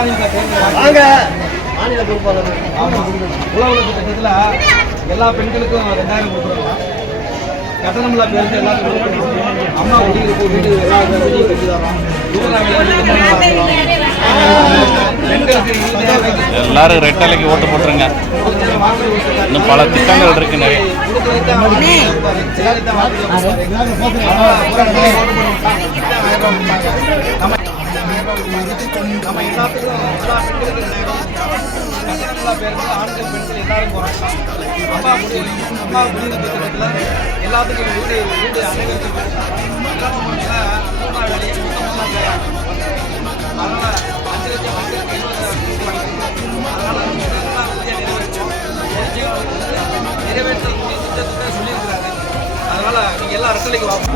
அதிமுக தேர்தல் மாநில பொறுப்பாளர் உழவுக்கு திட்டத்தில் எல்லா பெண்களுக்கும் 2000 கொடுக்குறோம். கட்டணமில்லா பேருந்து எல்லாத்துக்கும் அம்மா குடியிருப்பு வீடு எல்லாத்தையும் கட்டி தரோம். எல்லாரும் ரெட்டலைக்கு ஓட்டு போட்டுருங்க. இன்னும் பல திட்டங்கள் இருக்கு நிறைய. நம்ம எல்லாத்துக்கும் எல்லா பெண்களுக்கும் பேருந்து ஆண்கள் பெண்கள் எல்லாரும் போகிறாங்க. அம்மா குடியிருப்பு திட்டத்தில் எல்லாத்துக்கும் வீடு அனைவருக்கும் அதனால் 5 லட்சம் நிறைவேற்ற திட்டத்தை சொல்லியிருக்கிறாரு. அதனால் நீங்கள் எல்லா அரசலைக்கு வாங்க.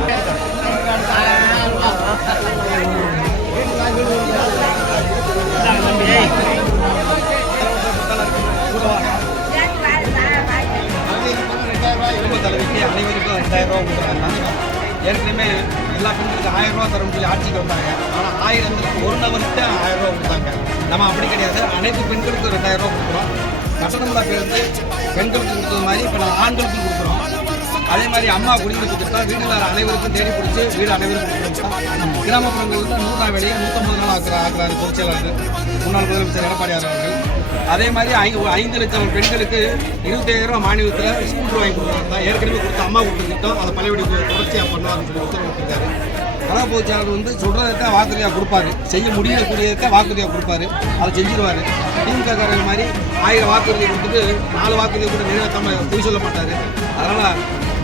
குடும்ப தலைவிக்கு அனைவருக்கும் 2000 ரூபா கொடுக்குறாங்க. ஏற்கனவே எல்லா பெண்களுக்கும் 1000 ரூபா தரும் சொல்லி ஆட்சிக்கு வந்தாங்க. ஆனால் 1000க்கு ஒரு நபருக்கு 1000 ரூபா கொடுத்தாங்க. நம்ம அப்படி கிடையாது, அனைத்து பெண்களுக்கும் 2000 ரூபா கொடுக்குறோம். கட்டணமில்லா பேருந்து பெண்களுக்கு கொடுத்தது மாதிரி இப்போ நான் ஆண்களுக்கும் கொடுக்குறோம். அதே மாதிரி அம்மா குடியிருப்பு திட்டம் வீடுகள் அனைவருக்கும் தேடி பிடிச்சி வீடு அனைவருக்கும் கொடுக்குறோம். கிராமப்புறங்களில் 100 நாள் வேலையை 150 நாள் ஆக்குறாரு பொதுச்செயலாளர் முன்னாள் முதலமைச்சர் எடப்பாடியார் அவர்கள். அதே மாதிரி 5 லட்சம் பெண்களுக்கு 25,000 ரூபா மானியத்தில் ஸ்கூட்டர் வாங்கி கொடுக்குறாங்க. ஏற்கனவே கொடுத்த அம்மா கொடுத்து திட்டம் அதை பழையபடி தொடர்ச்சியாக பண்ணுவார்னு சொல்லி உத்தரவு கொடுத்தாரு. அதான் பொதுச்செயலாளர் சொல்கிறத வாக்குறுதியாக கொடுப்பாரு, செய்ய முடியக்கூடியதை வாக்குறுதியாக கொடுப்பாரு, அதை செஞ்சிருவார். திமுக காரங்க மாதிரி 1000 வாக்குறுதி கொடுத்துட்டு 4 வாக்குறுதியை கூட நிறைவேற்றாமல் பொய் சொல்ல மாட்டார். அதனால்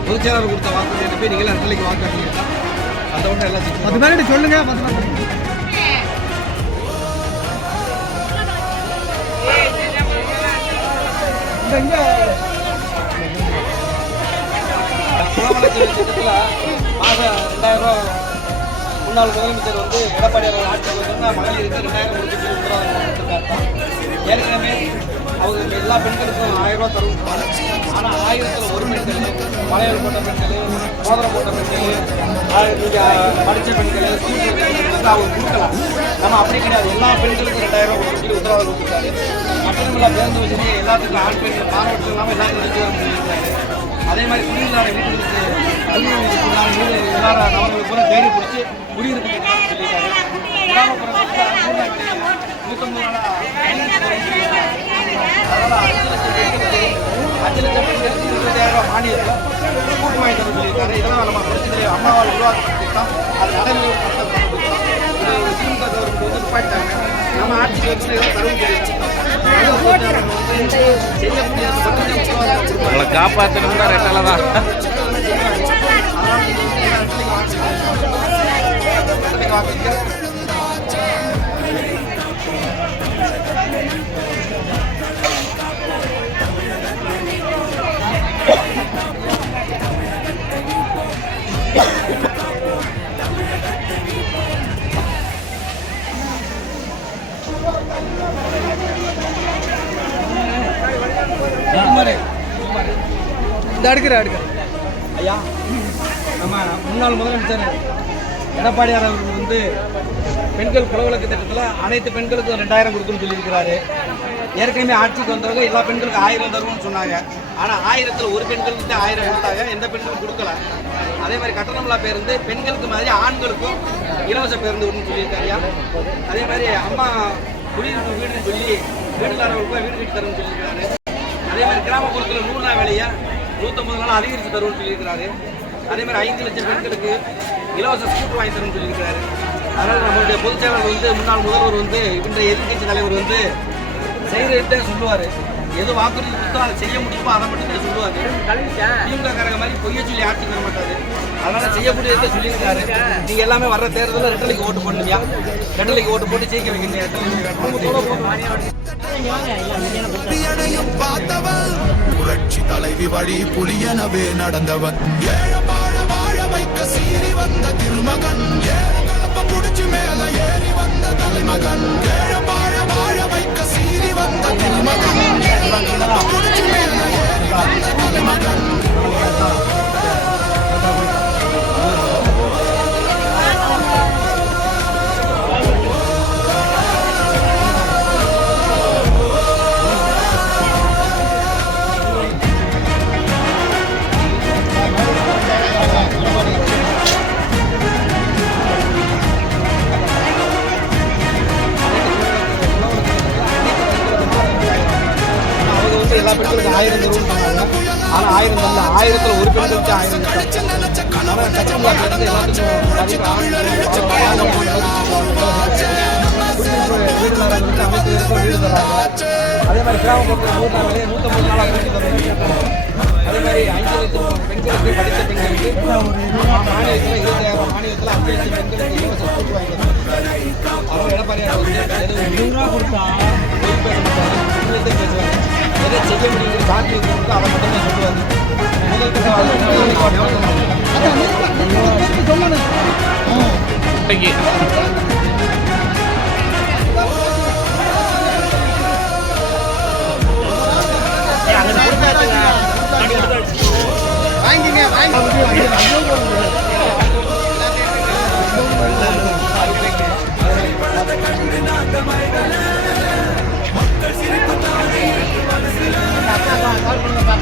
பொதுச்செயலாளர் கொடுத்த வாக்குறுதியை போய் நீங்களே ரெட்டலைக்கு வாக்குறுதிட்டா அதை விட்டு எல்லாம் செய்யும். அது மாதிரி சொல்லுங்க. குளவளர்ச்சி திட்டத்தில் மாதம் 2000 ரூபா முன்னாள் முதலமைச்சர் எடப்பாடியார் ஆட்சிக்கு வந்தோம்னா மகளிருக்கு 2000 கொடுத்து உத்தரவாதம். ஏற்கனவே அவங்க எல்லா பெண்களுக்கும் 1000 ரூபா தரும். ஆனால் 1000ல் ஒரு பெண்கள், மலையாள போட்ட பெண்கள், மோதிரம் போட்ட பெண்கள், படித்த பெண்கள், அவங்க கொடுக்கலாம். நம்ம அப்படி கிடையாது, எல்லா பெண்களுக்கும் 2000 ரூபா கொடுத்து உத்தரவாதம் கொடுத்துருக்காரு. கட்டணமில்லா பேருந்து வசதி எல்லாத்துக்கும் ஆண் பெண்கள் மாணவர்கள் இல்லாமல் எல்லாத்துக்கும் வச்சு சொல்லியிருக்காரு. அதே மாதிரி குடியில்லாத வீடுகளுக்கு வீடு எல்லாரும் நபர்களுக்கு கூட தேடி பிடிச்சி குடியிருப்பு சொல்லியிருக்காரு. கிராமப்புறத்தில் 150 நாளாக 5 லட்சம் பேருக்கு 20,000 ரூபா மானியத்தில் ஸ்கூட்டர் வாங்கி தர சொல்லியிருக்காரு. இதெல்லாம் நம்ம பிரச்சனை அம்மாவால் உருவாக்கப்பட்டால் அது நடைமுறை திமுக கவர்மெண்ட் போயிட்டாங்க. நம்ம ஆட்சிக்கு வந்து தரும் உங்களை காப்பாற்றணும்னா ரெட்டலை தான். அடுக்கிற ஐயா, நம்ம முன்னாள் முதலமைச்சர் எடப்பாடியார் அவர்கள் பெண்கள் குலவிளக்கு திட்டத்தில் அனைத்து பெண்களுக்கும் 2000 கொடுக்குன்னு சொல்லியிருக்கிறாரு. ஏற்கனவே ஆட்சிக்கு வந்தவங்க எல்லா பெண்களுக்கும் 1000 தருவோம்னு சொன்னாங்க. ஆனால் 1000ல் ஒரு பெண்களுக்கு 1000 கொடுத்தாங்க, எந்த பெண்களும் கொடுக்கல. அதே மாதிரி கட்டணமில்லா பேருந்து பெண்களுக்கு மாதிரி ஆண்களுக்கும் இலவச பேருந்து ஒன்று சொல்லியிருக்காருயா. அதே மாதிரி அம்மா குடியிருப்பு வீடுன்னு சொல்லி வீடுகாரர்களுக்கும் வீடு கட்டி தரும்னு சொல்லியிருக்காரு. அதே மாதிரி கிராமப்புறத்தில் 100 நாள் வேலையை 150 நாள் அதிகரித்து தரும்னு சொல்லியிருக்கிறாரு. அதே மாதிரி 5 லட்சம் பெண்களுக்கு இலவச ஸ்கூட்டர் வாங்கி தரும்னு சொல்லியிருக்கிறாரு. அதனால் நம்மளுடைய பொதுச்செயலாளர் முன்னாள் முதல்வர் இன்றைய எதிர்கட்சி தலைவர் செய்கிறதே சொல்லுவார். எது வாக்குறுதி கொடுத்தோ அதை செய்ய முடியுமோ அதை மட்டும்தான் சொல்லுவார். திமுக காரங்க மாதிரி பொய்ய சொல்லி ஆட்சிக்கு வர மாட்டாரு. அதனால செய்யக்கூடியதை சொல்லியிருக்காரு. நீங்க எல்லாமே வர்ற தேர்தலில் ரெட்டலைக்கு ஓட்டு பண்ணுவியா? ரெட்டலைக்கு ஓட்டு போட்டு ஜெயிக்க வைக்கிறீங்க. புரட்சி தலைவி வழி புலியனவே நடந்தவன், சீறி வந்த திருமகன், புடிச்சு மேல ஏறி வந்த தலைமகன், வாழ வைக்க சீறி வந்த திருமகன், புடிச்சு மேல ஏறி வந்த தலைமகன். பெண்களுக்கு 1000 கொடுத்தாங்க. ஆனால் கட்சியிலிருந்து எல்லாத்துக்கும் வீடு தராங்க, அனைத்து பேருக்கும் வீடு தராங்க. அதே மாதிரி கிராமப்புறத்தில் 100 நாள் வேலையை 150 நாளாக பிரித்து தராங்க. அதே மாதிரி 5 லட்சம் பெண்களுக்கு படித்த பெண்களுக்கு மாநிலத்தில் 25,000 மாநிலத்தில் 5 லட்சம் பெண்களுக்கு இலவச ஸ்கூட்டி வாங்கி தராங்க. அவங்க எடப்பாடியார் வந்து 100 ரூபா கொடுத்தா பேசுவாங்க. எதை செய்ய முடியுது பாக்கி இருக்கிறது அதை மட்டும்தான் சொல்லுவாங்க. முதல்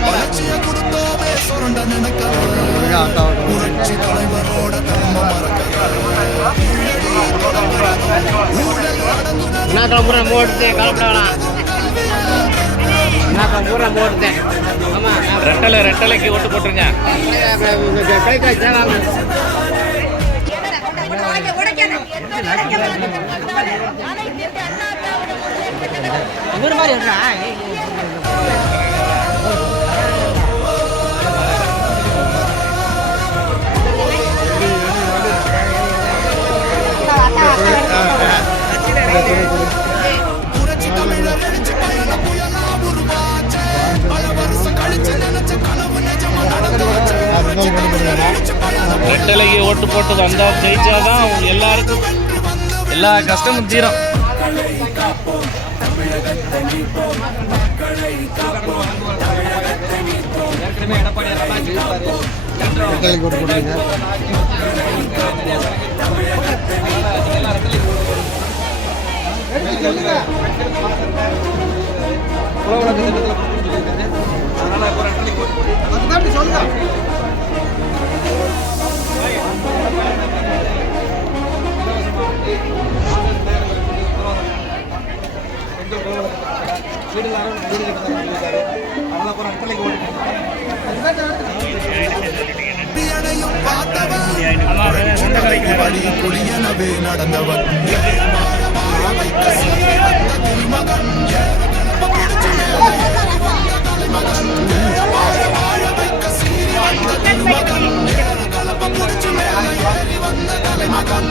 வளர்ச்சியை கொடுத்தோமே சுரண்ட நினைக்கல புரட்சி தலைவரோட தர்ம ரெட்டலைக்கு ஓட்டு போட்டுருங்க. புரட்சி தமிழர் எழுச்சி பயண புயலா உருவாச்ச பல வருஷம் கழிச்சு நினைச்ச கனவு நிஜமா நடந்து வச்ச புரட்சி தமிழர் எழுச்சி பயண ரெட்டலைக்கு ஓட்டு போட்டு வந்தா ஜெயிச்சாதான் எல்லாருக்கும் எல்லா கஷ்டமும் தீரும். ஏற்கனவே எடப்பாடியார் நல்லா ஜெயிப்பாரு. உலக திட்டத்தில் அதனால இப்போ ரெட்டலைக்கு ஓட்டு போட்டு சொல்லுங்க. வீடு கட்டுறாரு. அதனால அப்புறம் ரெட்டலைக்கு ஓட்டு அணையும் பார்த்தவன் வழி குளியனவே நடந்தவன் வாழ வைக்க சீறி வந்த குடிமகன் புடிச்சு மேல ஏறி வந்த தலைமகன் வாழ வைக்க சீறி வந்த குடிமகன் கலப்ப புடிச்சு மேல ஏறி வந்த தலைமகன்